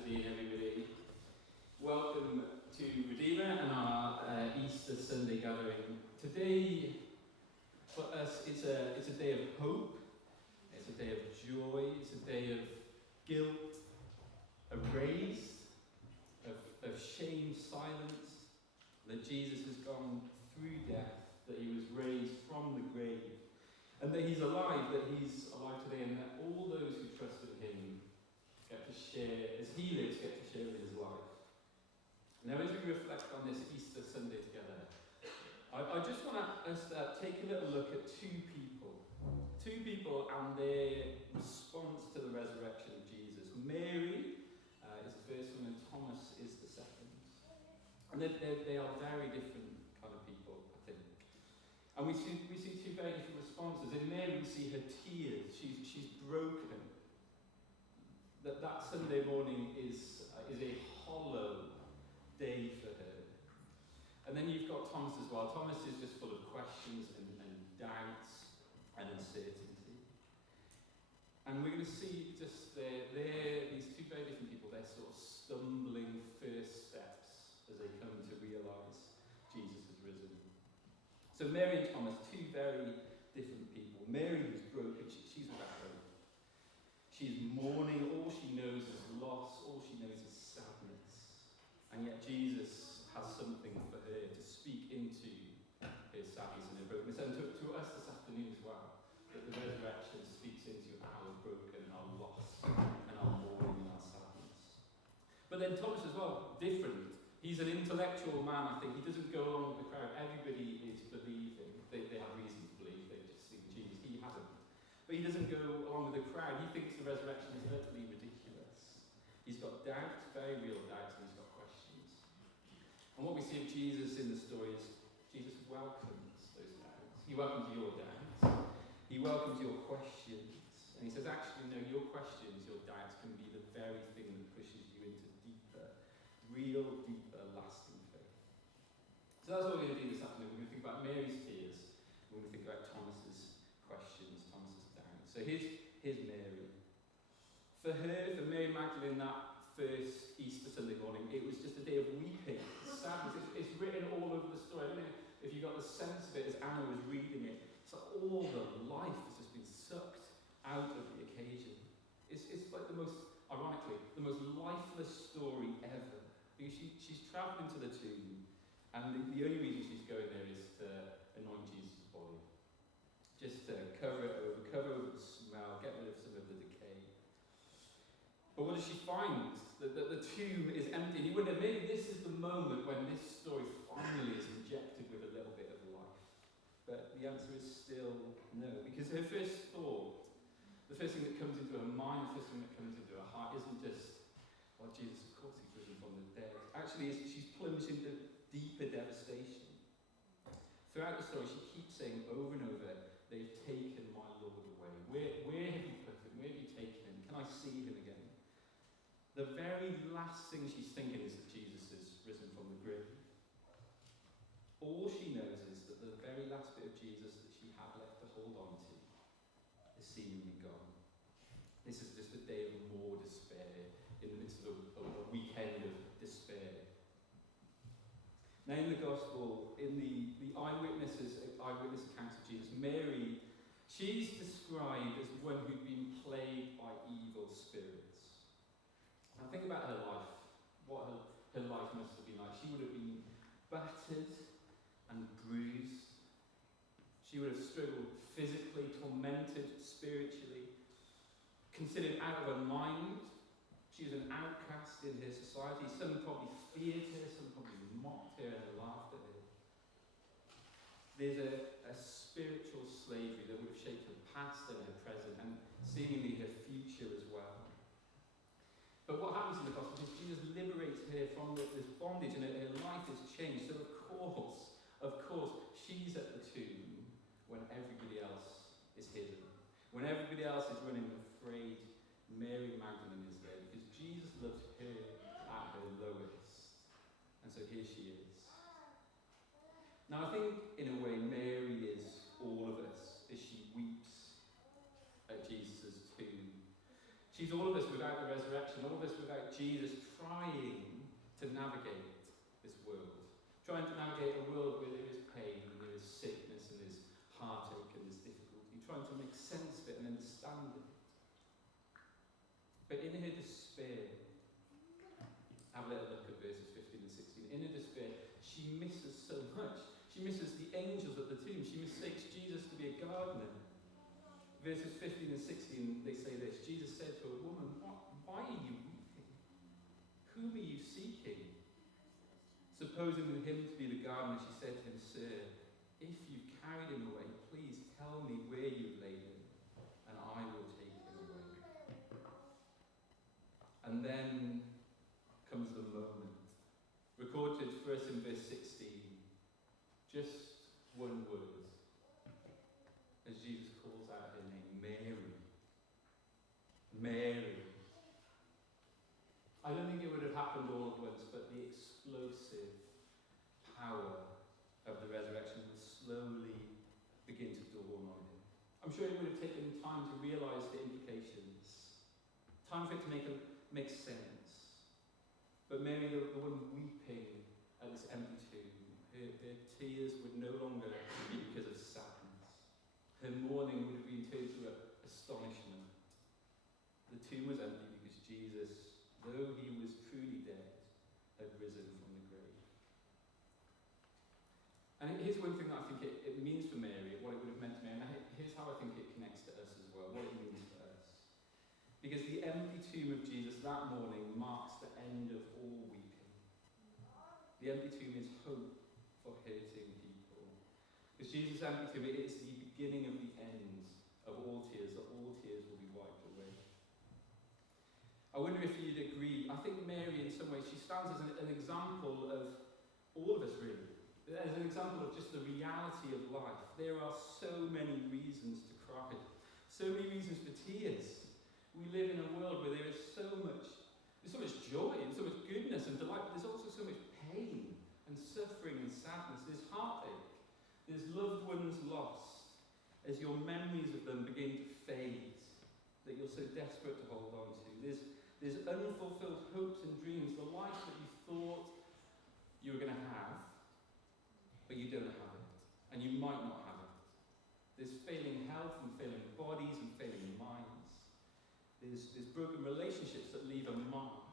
afternoon, everybody. Welcome to Redeemer and our Easter Sunday gathering. Today, for us, it's a day of hope, it's a day of joy, it's a day of guilt, erased, of shame silenced, that Jesus has gone through death, that he was raised from the grave, and that he's alive today, and that all those who trust in him get to share, as he lives, get to share in his life. Now, as we reflect on this Easter Sunday together, I just want us to take a little look at two people and their response to the resurrection of Jesus. Mary is the first one, and Thomas is the second. And they are very different kind of people, I think. And we see two very different responses. In Mary, we see her tears. She's broken. That Sunday morning is a hollow day for her. And then you've got Thomas as well. Thomas is just full of questions and doubts and uncertainty. And we're going to see just these two very different people, they're sort of stumbling first steps as they come to realise Jesus has risen. So Mary and Thomas, two very different people. Mary, who's broken, she's without hope. She's mourning, all she knows is loss, all she knows is sadness. And yet Jesus has something for her to speak into her sadness and her brokenness. And to us this afternoon as well, that the resurrection speaks into our broken, our loss, and our mourning and our sadness. But then Thomas as well, different. He's an intellectual man, I think. He doesn't go along with the crowd. Everybody is believing. They have reason to believe. They've just seen Jesus. He hasn't. But he doesn't go along with the crowd. He thinks the resurrection is utterly ridiculous. He's got doubts, very real doubts, and he's got questions. And what we see of Jesus in the story is Jesus welcomes those doubts. He welcomes your doubts. He welcomes your questions. And he says, actually, no, your questions, your doubts can be the very thing that pushes you into deeper, lasting faith. So that's what we're going to do this afternoon. We're going to think about Mary's tears. We're going to think about Thomas's questions, Thomas's doubts. So here's Mary. For Mary Magdalene, that first Easter Sunday morning, it was just a day of weeping, sadness. It's written all over the story. I don't know if you got the sense of it as Anna was reading it. It's like all the life has just been sucked out of the occasion. It's like ironically, the most lifeless story ever. Because she's travelled into the tomb, and the only reason she's going there is to anoint Jesus' body. Just to cover over the smell, get rid of some of the decay. But what does she find? The tomb is empty. And you wonder, maybe this is the moment when this story finally is injected with a little bit of life. But the answer is still no. Because her first thought, the first thing that comes into her mind, the first thing that comes into her heart isn't just, well, Jesus, of course he's risen from the dead. Actually, she's plunged into deeper devastation. Throughout the story, she keeps saying over and over, they've taken my Lord away. Where have you put him? Where have you taken him? Can I see him again? The very last thing she's thinking is that Jesus is risen from the grave. All she knows is that the very last bit of Jesus that she had left to hold on to is seemingly gone. This is just a day of more despair in the midst of a weekend of despair. Now in the Gospel, in the eyewitness accounts of Jesus, Mary, she's described as one who'd been plagued by evil spirits. Now think about her life, what her life must have been like. She would have been battered and bruised. She would have struggled physically, tormented spiritually, considered out of her mind. She was an outcast in her society. Some probably feared her, some probably mocked her and laughed at her. There's a spiritual slavery that would have shaped her past and her present, and seemingly her future as well. But what happens in the Gospel is Jesus liberates her from this bondage, and her life is changed. So of course, she's at the tomb when everybody else is hidden. When everybody else is running afraid, Mary Magdalene is there because Jesus loved her at her lowest. And so here she is. Now I think in a way Mary is all of us as she weeps at Jesus' tomb. She's all of us without the resurrection, all of us without Jesus trying to navigate this world. Trying to navigate a world where there is pain, and there is sickness, and there's heartache, and there's difficulty. Trying to make sense of it and understand it. But in her despair, have a little look at verses 15 and 16. In her despair, she misses so much. She misses the angels at the tomb. She mistakes Jesus to be a gardener. Verses 15 and 16, they say this. Jesus said to her, "Woman, why are you weeping? Whom are you seeking?" Supposing him to be the gardener, she said to him, "Sir, if you carried him away, please tell me where you've laid him, and I will take him away." And then comes the moment. Recorded for us in verse 16. Just one word. As Jesus calls out her name, Mary. Mary. I don't think it would have happened all at once, but the explosive power of the resurrection would slowly begin to dawn on him. I'm sure it would have taken time to realise the implications, time for it to make sense. But Mary, the one weeping at this empty tomb, her tears would no longer be because of sadness. Her mourning would have been turned to astonishment. The tomb was empty because Jesus, though he was truly dead, had risen from the grave. And here's one thing that I think it means for Mary, what it would have meant to Mary, and here's how I think it connects to us as well, what it means for us. Because the empty tomb of Jesus that morning marks the end of all weeping. The empty tomb is hope for hurting people. Because Jesus' empty tomb, it is the beginning of the end of all tears, that all tears will be wiped away. I wonder if you'd agree. I think Mary, in some ways, she stands as an example of all of us, really. As an example of just the reality of life. There are so many reasons to cry, so many reasons for tears. We live in a world where there's so much joy and so much goodness and delight, but there's also so much pain and suffering and sadness. There's heartache. There's loved ones lost as your memories of them begin to fade, that you're so desperate to hold on to. There's unfulfilled hopes and dreams, the life that you thought you were going to have, but you don't have it, and you might not have it. There's failing health and failing bodies and failing minds. There's broken relationships that leave a mark,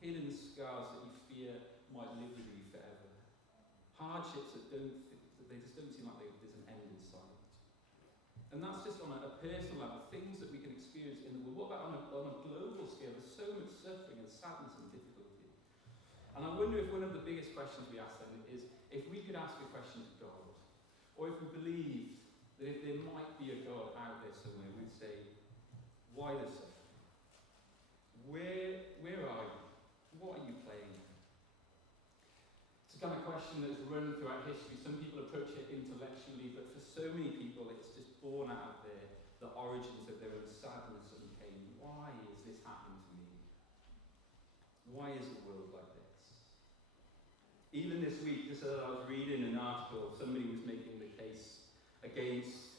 hidden scars that you fear might live with you forever. Hardships that they just don't seem like there's an end in sight. And that's just on a personal level, things that we can experience in the world. What about on a global scale? There's so much suffering and sadness and difficulty. And I wonder if one of the biggest questions we ask then is, if we could ask a question to God, or if we believed that if there might be a God out there somewhere, we'd say, why the suffering? Where are you? What are you playing? It's a kind of question that's run throughout history. Some people approach it intellectually, but for so many people it's just born out of the origins of their own sadness and pain. Why is this happening to me? Why is the world like this? Even this week, just as I was reading an article, somebody was making the case against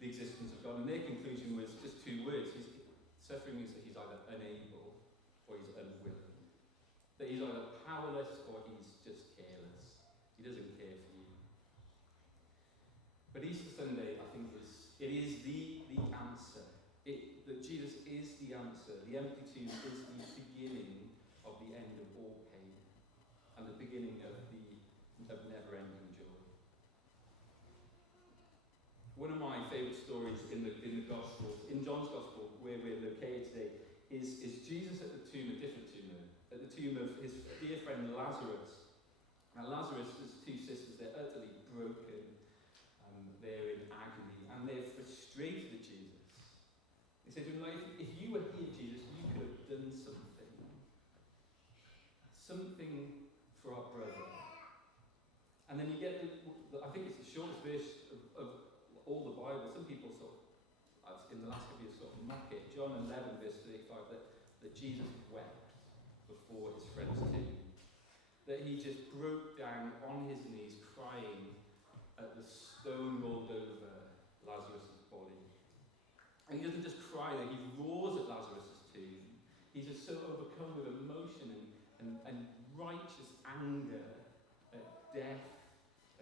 the existence of God, and their conclusion was just two words. Suffering means that he's either unable or he's unwilling. That he's either powerless or he's just careless. He doesn't care for you. But Easter Sunday, I think, is the answer. That Jesus is the answer. The empty tomb is the beginning of the end of all pain and the beginning of never-ending joy. One of my favourite stories in the Gospels, in John's Gospel, where we're located today, is Jesus at the tomb, a different tomb though, at the tomb of his dear friend Lazarus. Now Lazarus' two sisters, they're utterly broken, they're in agony, and they're frustrated at Jesus. They said to him, like, if you were here, Jesus, you could have done something for our brother. And then you get, I think it's the shortest verse of all the Bible. Some people in the last couple of years mock it. John 11 verse 35, that Jesus wept before his friend's tomb. That he just broke down on his knees crying at the stone rolled over Lazarus' body. And he doesn't just cry cry that he roars at Lazarus' tomb. He's just so overcome with emotion and righteous anger at death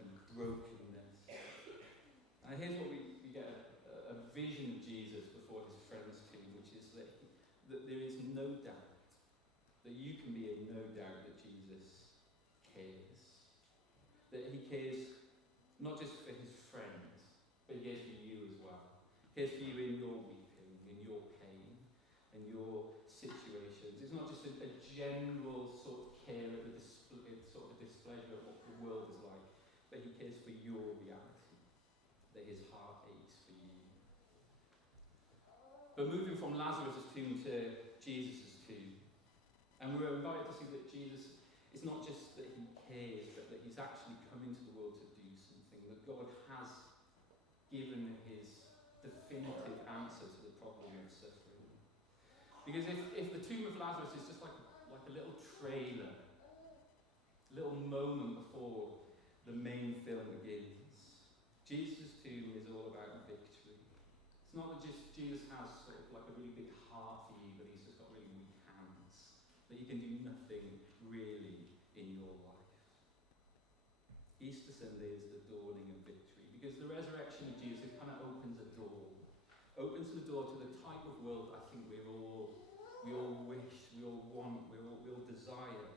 and brokenness. And here's what we get a vision of Jesus before his friend's tomb, which is that there is no doubt, that you can be in no doubt that Jesus cares. That he cares not just for his friends, but he cares for you as well. He cares for you in your weeping, in your pain, in your situations. It's not just a general sort of care of sort of a displeasure of what the world is like, but he cares for your reality, that his heart aches for you. But moving from Lazarus' tomb to Jesus' tomb, and we're invited to see that Jesus, it's not just that he cares, but that he's actually come into the world to do something, that God has given his definitive answer to the problem of suffering. Because if the tomb of Lazarus is just like a little trailer, a little moment before the main film begins, Jesus' tomb is all about victory. It's not that just Jesus has sort of like a really big heart for you, but he's just got really weak hands, that you can do nothing really in your life. Easter Sunday is the dawning of victory, because the resurrection of Jesus kind of opens the door to the type of world I think we all wish, we all want, we all desire.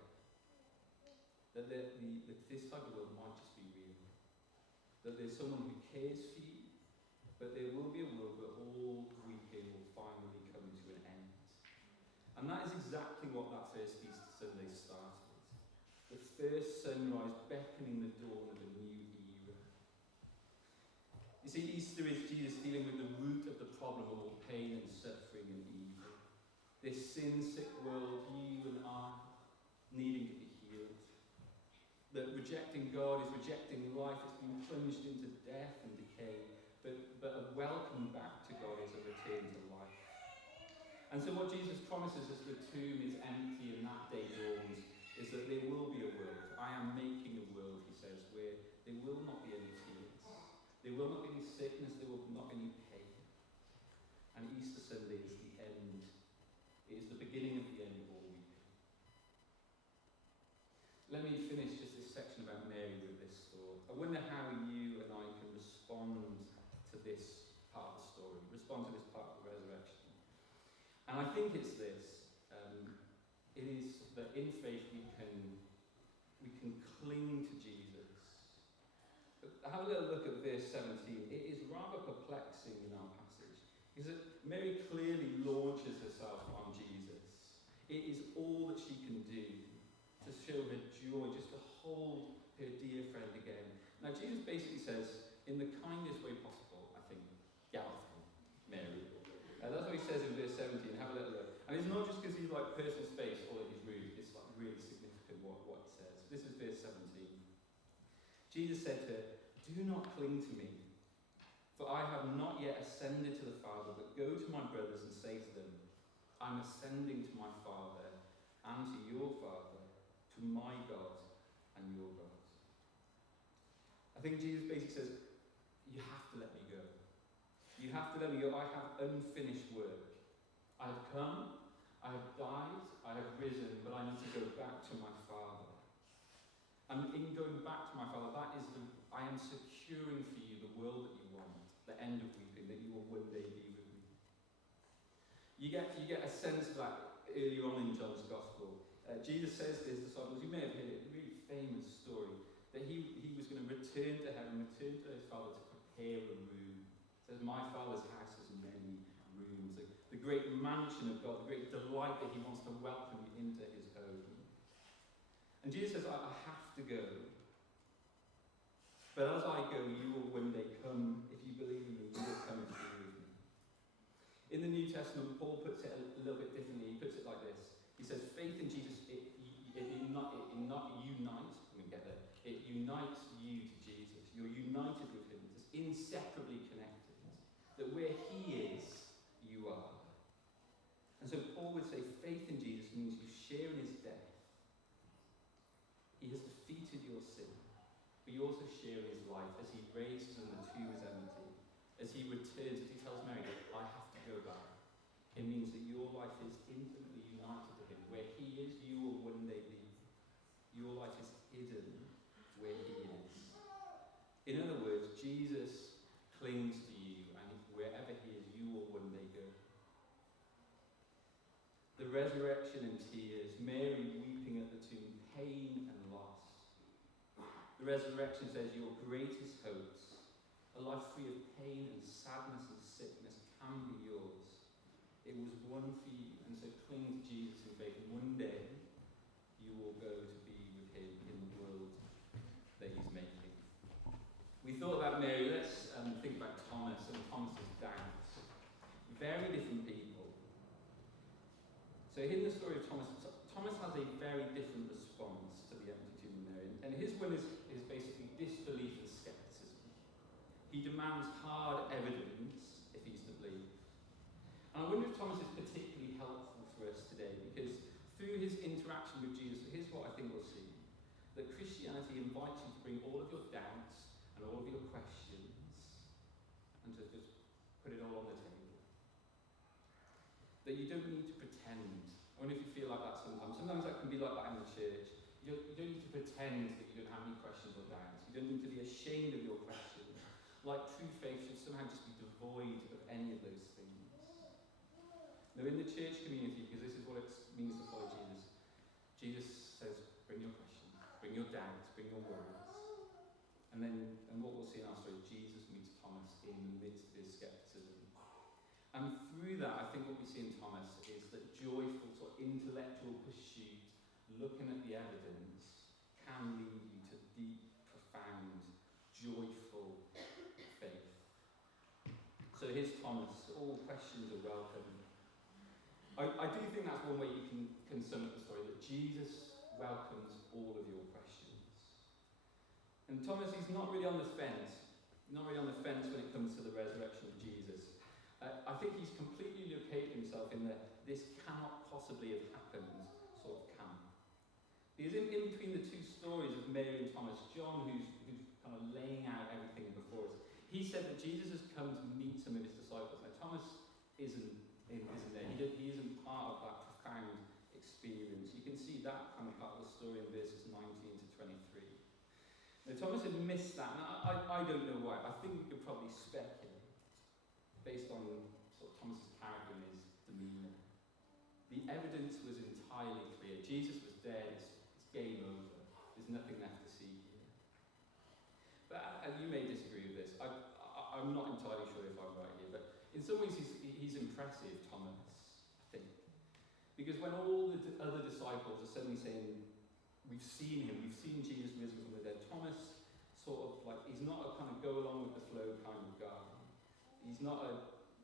That this type of world might just be real. That there's someone who cares for you, but there will be a world where all weeping will finally come to an end. And that is exactly what that first Easter Sunday started. The first sunrise beckoning the dawn of a new era. You see, Easter is Jesus dealing with the root of the problem of all pain and suffering and evil. This sin-sick world, you and I, needing to be healed. That rejecting God is rejecting life, it's been plunged into death and decay, but a welcome back to God is a return to life. And so what Jesus promises as the tomb is empty and that day dawns, is that there will be a world. I am making a world, he says, where there will not be any tears. There will not be any sickness, there will not be any pain. And Easter Sunday is the end. It is the beginning of the end of all weeping. Let me finish just this section about Mary with this story. I wonder how you and I can respond to this part of the story, respond to this part of the resurrection. And I think it's this. It is that in faith we can cling to Jesus. But have a little look at verse 17. It is rather perplexing in our passage. Because Mary clearly launches herself on Jesus. It is all that she can do to show her joy, just to hold her dear friend again. Now Jesus basically says, in the kindest way possible, I think, get off him, Mary. That's what he says in verse 17. Have a little look. And it's not just because he's like personal space or that he's rude. It's like really significant what he says. This is verse 17. Jesus said to her, do not cling to me, for I have not yet ascended to the Father, but go to my brothers and say to them, I'm ascending to my Father and to your Father, to my God and your God. I think Jesus basically says, you have to let me go. You have to let me go. I have unfinished work. I have come, I have died, I have risen, but I need to go back to my Father. And in going back to my Father, I am securing for you the world that you want, the end of weeping, that you will one day be with me. You get a sense of that earlier on in John's Gospel. Jesus says to his disciples, you may have heard it, a really famous story, that he was going to return to heaven, return to his Father to prepare a room. It says, my Father's house has many rooms. The great mansion of God, the great delight that he wants to welcome you into his home. And Jesus says, I have to go. But as I go, you will one day come. If you believe in me, you will come and be with me. In the New Testament, Paul puts it a little bit differently. He puts it like this. He says, faith in Jesus, it unites you to Jesus. You're united with him. It's inseparably connected. That where he is, you are. And so Paul would say faith in Jesus means you share in his death. He has defeated your sin. But you also share in his life as he raises and the tomb is empty. As he returns, as he tells Mary, I have to go back. It means that your life is intimately united to him. Where he is, you will one day be. Your life is hidden where he is. In other words, Jesus clings to you, and wherever he is, you will one day go. The resurrection and tears, Mary weeping at the tomb, pain and loss. The resurrection says your greatest hopes, a life free of pain and sadness and sickness, can be yours. It was won for you, and so cling to Jesus in faith. One day, you will go to be with him in the world that he's making. We thought about Mary. Let's think about Thomas and Thomas's doubts. Very different people. So in the story of Thomas, Thomas has a very different response to the empty tomb of Mary. And his one is basically disbelief and scepticism. He demands hard evidence if he's to believe. And I wonder if Thomas is particularly helpful for us today, because through his interaction with Jesus, here's what I think we'll see. That Christianity invites you to bring all of your doubts and all of your questions and to just put it all on the table. That you don't need to pretend. I wonder if you feel like that sometimes. Sometimes that can be like that in the church. You don't need to pretend that you don't have any questions or doubts. You don't need to be ashamed of your questions. Like true faith should somehow just be devoid of any of those things. Now in the church community, because this is what it means to follow Jesus, Jesus says, bring your questions, bring your doubts, bring your worries. And what we'll see in our story, Jesus meets Thomas in the midst of his scepticism. And through that, I think what we see in Thomas is that joyful sort of intellectual pursuit, looking at the evidence, can lead you to deep, profound, joyful faith. So here's Thomas. All questions are welcome. I do think that's one way you can sum up the story, that Jesus welcomes all of your questions. And Thomas, he's not really on the fence. Not really on the fence when it comes to the resurrection of Jesus. I think he's completely located himself in the this cannot possibly have happened sort of camp. Because in between the two stories of Mary and Thomas, John, who's kind of laying out everything before us, he said that Jesus has come to meet some of his disciples. Now, Thomas isn't there. He isn't part of that profound experience. You can see that kind of part of the story in verses 19 to 23. Now, Thomas had missed that, and I don't know why. I think we could probably speculate, based on sort of Thomas's character and his demeanour. The evidence was entirely clear. Jesus was dead. It's game over. There's nothing left to see here. But you may disagree with this. I'm not entirely sure if I'm right here, but in some ways he's impressive, Thomas, I think. Because when all the other disciples are suddenly saying, we've seen him, we've seen Jesus risen from the dead, Thomas sort of like, he's not a kind of go along with the flow kind of guy. He's not a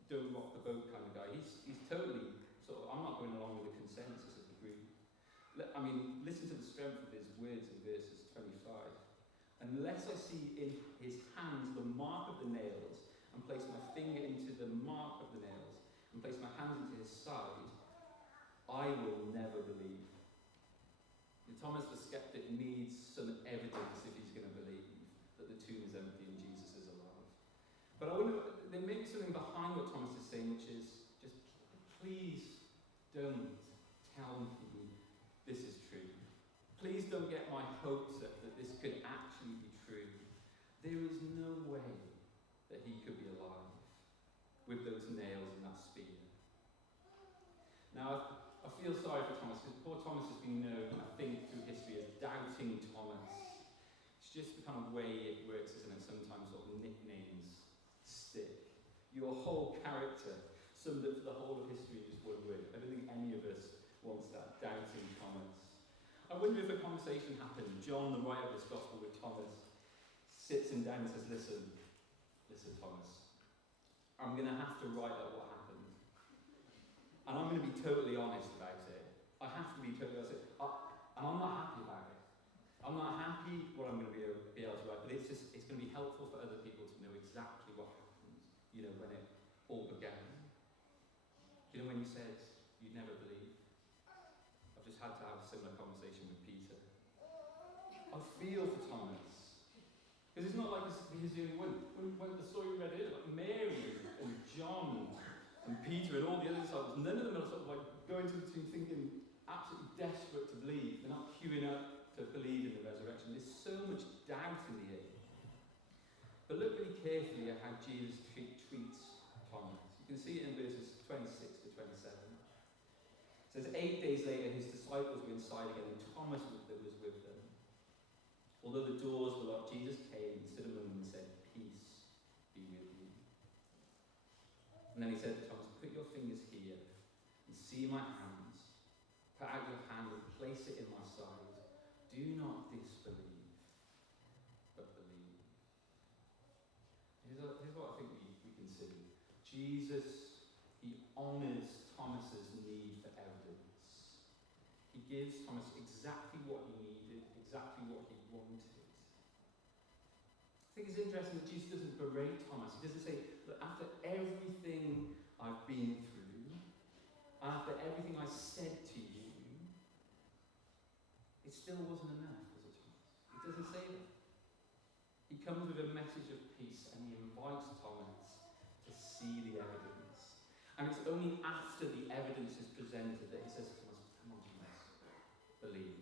don't rock the boat kind of guy. He's totally sort of, I'm not going along with the consensus of the group. I mean, listen to the strength of his words in verses 25. Unless I see in his hands the mark of the nails, and place my finger into the mark of the nails, and place my hand into his side, I will never believe. And Thomas the skeptic needs some evidence if he's going to believe that the tomb is empty and Jesus is alive. But I wonder, there may be something behind what Thomas is saying, which is just, please don't tell me this is true. Please don't get my hopes up that this could actually be true. There is no way that he could be alive with those nails and that spear. Now, I feel sorry for Thomas, because poor Thomas has been known, I think, through history as doubting Thomas. It's just the kind of way it works, isn't it? Sometimes sort of nicknames stick. Your whole character summed up for the whole of history in just one word. I don't think any of us wants that, doubting Thomas. I wonder if a conversation happened. John, the writer of this gospel with Thomas, sits him down and says, listen, Thomas, I'm going to have to write out what happened. And I'm going to be totally honest about it. I have to be totally honest. And I'm not happy about it. I'm not happy what I'm going to be able to write, but it's going to be helpful for other people to know exactly what happened, when it all began. When you said you'd never believe? I've just had to have a similar conversation with Peter. I feel for Thomas. Because it's not like he's the only one. When the story we read earlier, like Mary and John and Peter and all the other disciples, and none of them are sort of like going to the tomb thinking absolutely desperate to believe. They're not queuing up to believe in the resurrection. There's so much doubt in the air. But look really carefully at how Jesus treats Thomas. You can see it in verses 26 to 27. It says, 8 days later, his disciples were inside again, and Thomas was with them. Although the doors were locked, Jesus came and stood among them and said, "Peace be with you." And then he said to Thomas, "Put your fingers here and see my hands. Put out your hand and place it in my side. Do not disbelieve, but believe." Here's what I think we consider. Jesus, he honours Thomas's need for evidence. He gives Thomas exactly what he needed, exactly what he wanted. I think it's interesting that Jesus doesn't berate Thomas. He doesn't say, "Look, after everything I've been through, after everything I said to you, it still wasn't enough, was it, Thomas?" He doesn't say that. He comes with a message of peace and he invites Thomas to see the evidence. And it's only after the evidence is presented that he says to Thomas, "Come on, Thomas, believe."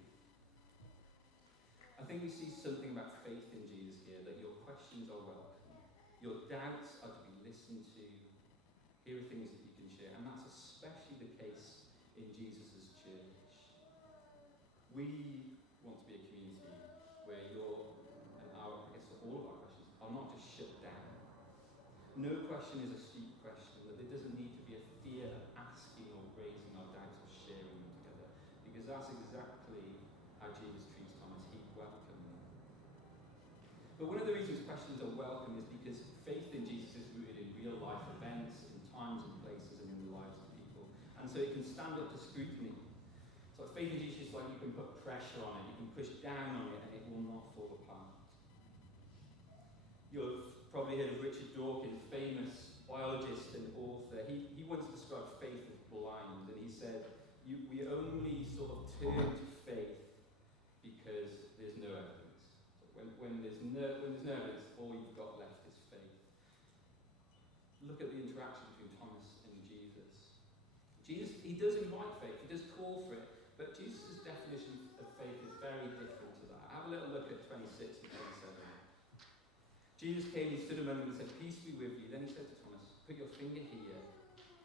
I think we see something about faith in Jesus here, that your questions are welcome. Your doubts are to be listened to. Here are things that you can share. And that's especially the case in Jesus' church. We want to be a community where your and our, I guess all of our questions are not just shut down. No question is a stupid question, that there doesn't need to be a fear of asking or raising our doubts or sharing them together. Because that's exactly how Jesus treats Thomas. He welcomed them. But one of the reasons questions are welcome is because faith in Jesus is rooted in real life events, in times and places, and in the lives of people. And so it can stand up to scrutiny. So faith in Jesus is like you can put pressure on it, you can push down on it, and it will not fall apart. You've probably heard of Richard Dawkins, famous biologist and author. He once described faith as blind, and he said, we only sort of turn to faith because there's no evidence. So when there's no evidence, all you've got left is faith. Look at the interaction between Thomas and Jesus. Jesus, he does invite faith, he does call for it, but Jesus' definition of faith is very different to that. Have a little look at 26 and 27. Jesus came, he stood among them and said, "Peace be with you." Then he said to Thomas, "Put your finger here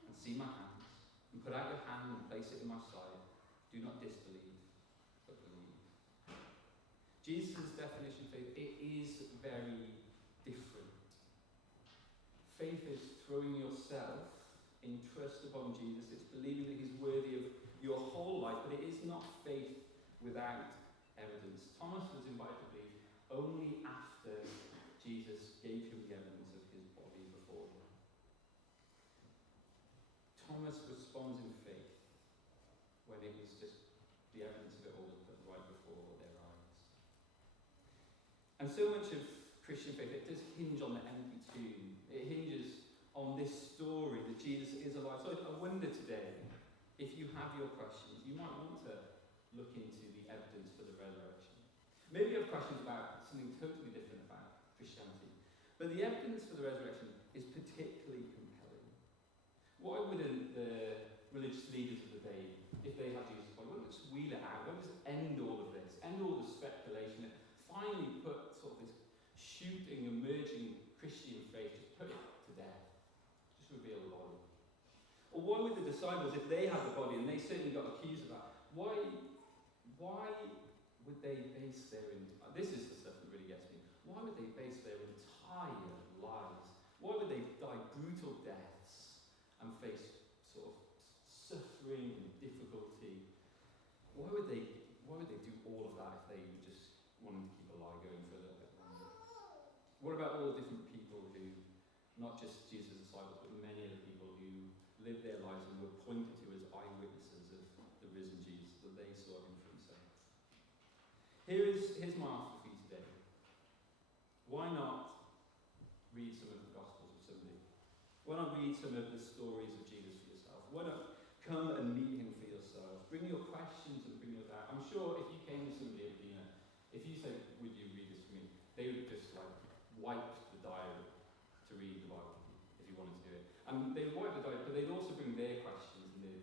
and see my hands, and put out your hand and place it in my side. Do not disbelieve, but believe." Jesus' definition of faith, it is very different. Faith is throwing yourself in trust upon Jesus. It's believing that he's worthy of your whole life, but it is not faith without evidence. Thomas was invited to believe only after Jesus gave him the evidence of his body before him. Thomas responds in faith when it was just the evidence of it all was put right before their eyes. And so much of Christian faith, it does hinge on the empty tomb. It hinges on this story that Jesus is alive. So I wonder today, if you have your questions, you might want to look into the evidence for the resurrection. Maybe you have questions about something totally different about Christianity. But the evidence for the resurrection is particularly compelling. Why wouldn't the religious leaders of the day, if they had Jesus' body, wouldn't just wheel it out? Wouldn't just end all of this, end all the speculation, and finally put sort of this shooting, emerging Christian faith, just put it to death, just reveal the body? Or why would the disciples, if they had the body, and they certainly got accused of that, why would they base their, this is the stuff that really gets me, why would they base their entire lives, why would they die brutal deaths and face sort of suffering and difficulty? Why would they do all of that if they just wanted to keep a lie going for a little bit longer? What about all the different people who, not just Jesus' disciples, but many other people who lived their lives and were pointed to as eyewitnesses of the risen Jesus, that they saw him for themselves? Here's my offer for you today. Why not read some of the Gospels with somebody? Why not read some of the stories of Jesus for yourself? Why not come and meet him for yourself? Bring your questions and bring your doubt. I'm sure if you came to somebody at dinner, if you said, "Would you read this for me?" they would just like wipe the diary to read the Bible if you wanted to do it. And they would wipe the diary, but they'd also bring their questions and their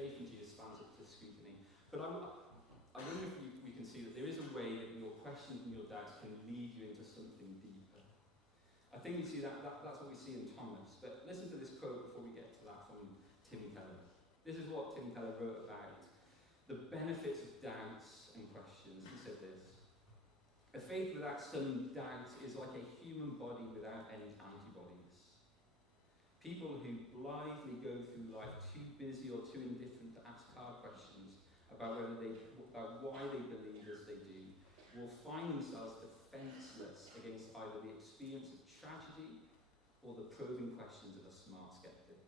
faith in Jesus stands up to scrutiny. But I wonder if we can see that there is a way that your questions and your doubts can lead you into something deeper. I think we see that's what we see in Thomas. But listen to this quote before we get to that from Tim Keller. This is what Tim Keller wrote about the benefits of doubts and questions. He said this: a faith without some doubts is like a human body without any antibodies. People who blithely go through life too busy or too indifferent to ask hard questions about why they believe as they do will find themselves defenceless against either the experience of tragedy or the probing questions of a smart skeptic.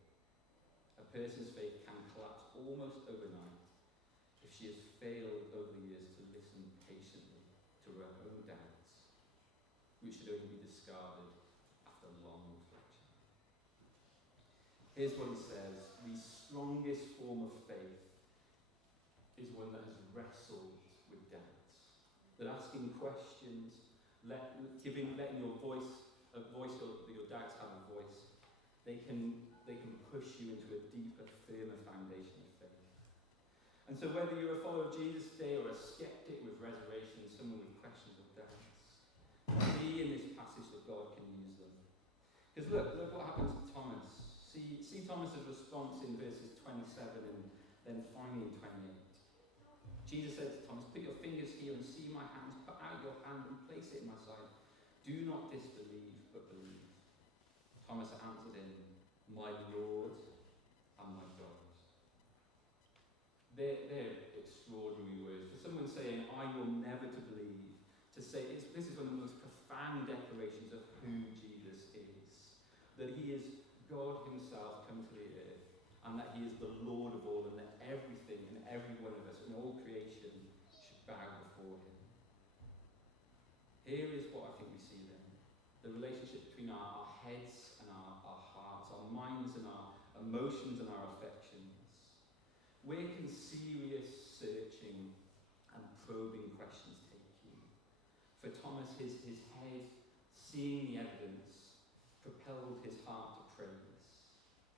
A person's faith can collapse almost overnight if she has failed over the years to listen patiently to her own doubts, which should only be discarded after long reflection. Here's what he says: the strongest form of faith is one that has wrestled with doubts. That asking questions, letting your your doubts have a voice, they can push you into a deeper, firmer foundation of faith. And so whether you're a follower of Jesus today or a skeptic with reservations, someone with questions or doubts, see in this passage that God can use them. Because look what happens to Thomas. See Thomas's response in verses 27 and then finally in 28. Jesus said to Thomas, "Put your fingers here and see my hands. Put out your hand and place it in my side. Do not disbelieve, but believe." Thomas answered him, "My Lord and my God." They're extraordinary words. For someone saying, "I will never to believe," to say, this is one of the most profound declarations of who Jesus is. That he is God himself come to the earth, and that he is the Lord of all, and that everything and every one of us and all creation should bow before him. Here is what I think we see then. The relationship between our heads and our hearts, our minds and our emotions and our affections. Where can serious searching and probing questions take you? For Thomas, his head, seeing the evidence, propelled his heart to praise.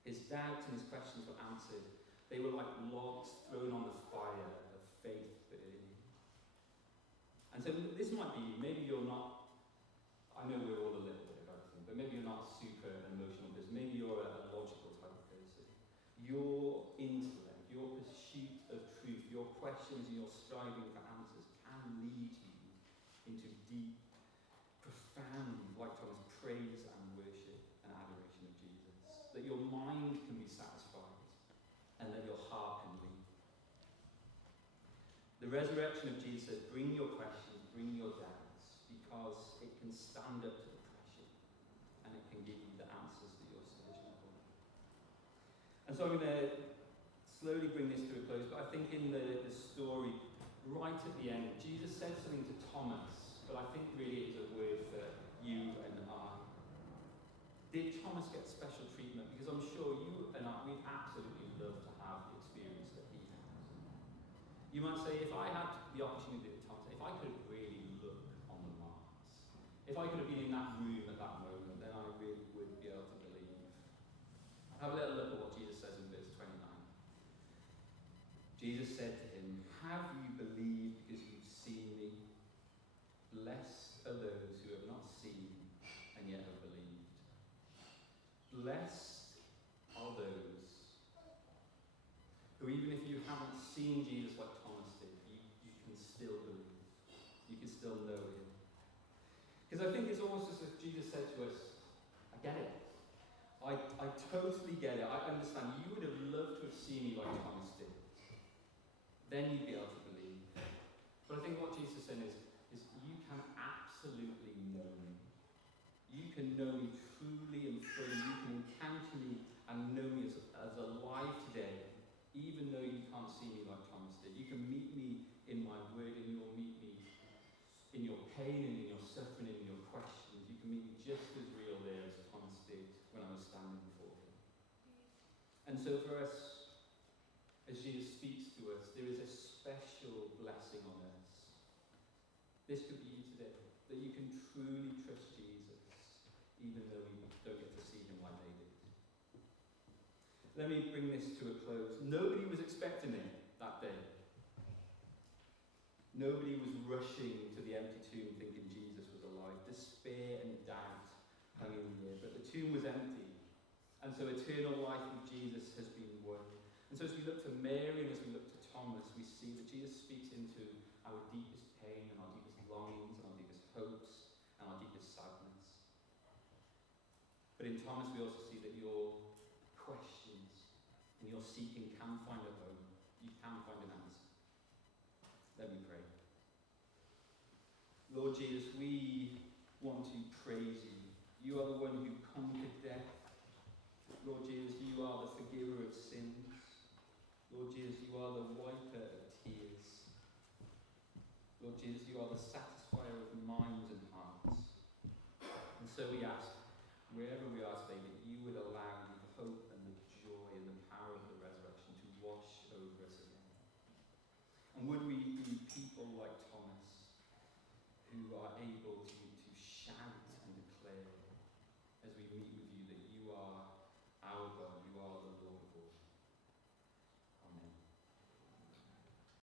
His doubts and his questions were answered. They were like logs thrown on the fire of faith burning. And so this might be, maybe you're not, I know we're all a little bit of everything, but maybe you're not super emotional person. Maybe you're a logical type of person. Your intellect, your pursuit of truth, your questions and your striving for answers can lead you into deep, profound, like Thomas, praise and worship and adoration of Jesus. That your mind can be satisfied and that your heart can leap. The resurrection of Jesus says, bring your questions, bring your doubts, because it can stand up to the pressure and it can give you the answers that you're searching for. And so I'm going to slowly bring this to a close, but I think in the story, right at the end, Jesus said something to Thomas, but I think really it's a word for you and I. Did Thomas get special treatment? Because I'm sure you and I, we'd absolutely love to have the experience that he had. You might say, if I had the opportunity at Thomas, if I could really look on the Mars, if I could have been in that room at that moment, then I really would be able to believe. Have a little look at what Jesus says in verse 29. Jesus said to him, "Have you believed because you've seen me? Blessed are those who have not seen and yet have believed. Blessed are those who, even if you haven't seen Jesus like Thomas did, you can still believe. You can still know him." Because I think it's almost as if Jesus said to us, I get it. I totally get it. I understand. You would have loved to have seen me like Thomas did. Then you'd be able to believe. But I think what Jesus is saying is you can absolutely know me. You can know me truly and fully. You can encounter me and know me as alive today, even though you can't see me like Thomas did. You can meet me in my word, and you'll meet me in your pain and in your suffering and in your questions. You can meet me just as real there as Thomas did when I was standing before him. And so for us, as Jesus speaks to us, there is a special blessing on us. This could be you today, that you can truly trust Jesus, even though we don't get to see him like they did. Let me bring this to a close. Nobody was expecting it that day. Nobody was rushing to the empty tomb thinking Jesus was alive. Despair and doubt hung in the air. But the tomb was empty. And so eternal life with Jesus has been won. And so as we look to Mary and as we look to Thomas, we see that Jesus speaks into our deepest pain and our deepest longings and our deepest hopes and our deepest sadness. But in Thomas we also see that your questions and your seeking can find a home. You can find an answer. Let me pray. Lord Jesus, we want to praise you. You are the one who conquered death. Lord Jesus, you are the forgiver of sins. Lord Jesus, you are the wiper of tears. Lord Jesus, you are the satisfier